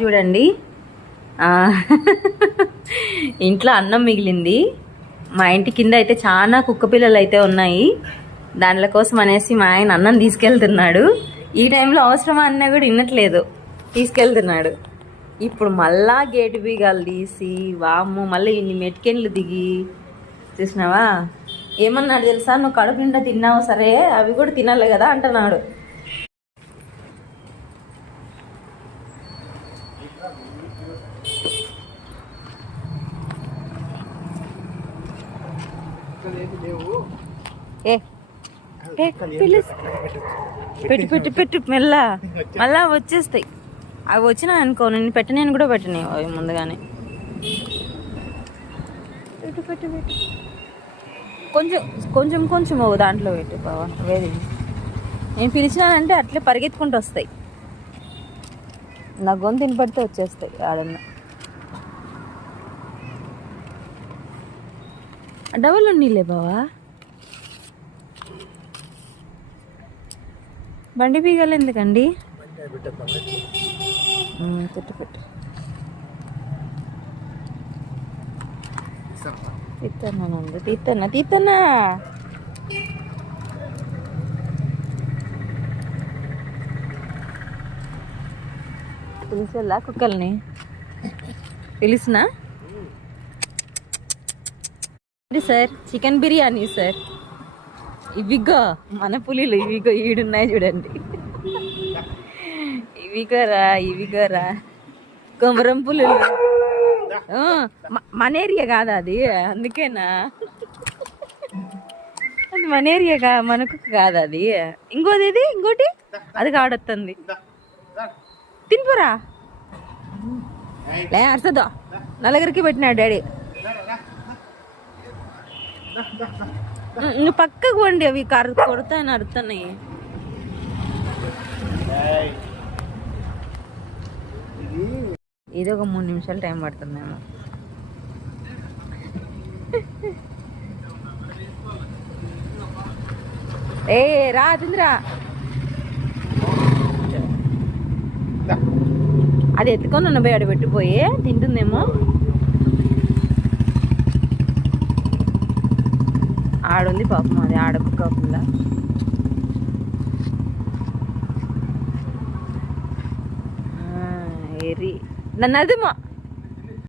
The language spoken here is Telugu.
చూడండి ఇంట్లో అన్నం మిగిలింది. మా ఇంటి కింద అయితే చాలా కుక్క పిల్లలు అయితే ఉన్నాయి. దానిల కోసం అనేసి మా ఆయన అన్నం తీసుకెళ్తున్నాడు. ఈ టైంలో అవసరమా అన్నా కూడా వినట్లేదు, తీసుకెళ్తున్నాడు. ఇప్పుడు మళ్ళా గేటు బీగాలు తీసి వాము మళ్ళీ ఇన్ని మెటికెన్లు దిగి చూసినావా. ఏమన్నాడు తెలుసా, నువ్వు కడుపు నిండా తిన్నావు సరే, అవి కూడా తినాలి కదా అంటున్నాడు. పెట్టు పెట్టు పెట్టు మెల్ల మళ్ళా వచ్చేస్తాయి. అవి వచ్చినా అనుకో నేను పెట్టనేను కూడా పెట్టని అవి ముందుగానే. పెట్టు పెట్టు పెట్టు కొంచెం కొంచెం కొంచెం దాంట్లో పెట్టు బావా. వేది నేను పిలిచినానంటే అట్లే పరిగెత్తుకుంటూ వస్తాయి. నా గొంతు తినపడితే వచ్చేస్తాయి. ఆడన్నా డబల్ ఉన్నీలే బావా. బండి బీగాలు ఎందుకండి? పెట్టు పెట్టు తీస్తానండి, తీస్తానా పిలిచేలా కుక్కల్ని పిలిచినా సార్. Chicken biryani sir. ఇవిగో మన పులిలు, ఇవిగో ఈడున్నాయి చూడండి. ఇవిగోరా కొమరం పులులు. మన ఏరియా కాదా అది, అందుకేనా అది మన ఏరియా మనకు కాదు అది. ఇంకోటి అది కాడొస్తుంది. తినిపోరా లే అరసదో. నలుగురికి పెట్టినాడు డాడీ. నువ్వు పక్కకు వండి, అవి కొడతాయని అరుతున్నాయి. ఇది ఒక 3 నిమిషాలు టైం పడుతుందేమో. రా తిందిరా. అది ఎత్తుకొని ఉన్న పోయి ఆడ పెట్టిపోయి తింటుందేమో. ఆడుంది పాపం, అది ఆడకుక్కకుండా. ఏరి నన్ను అదేమో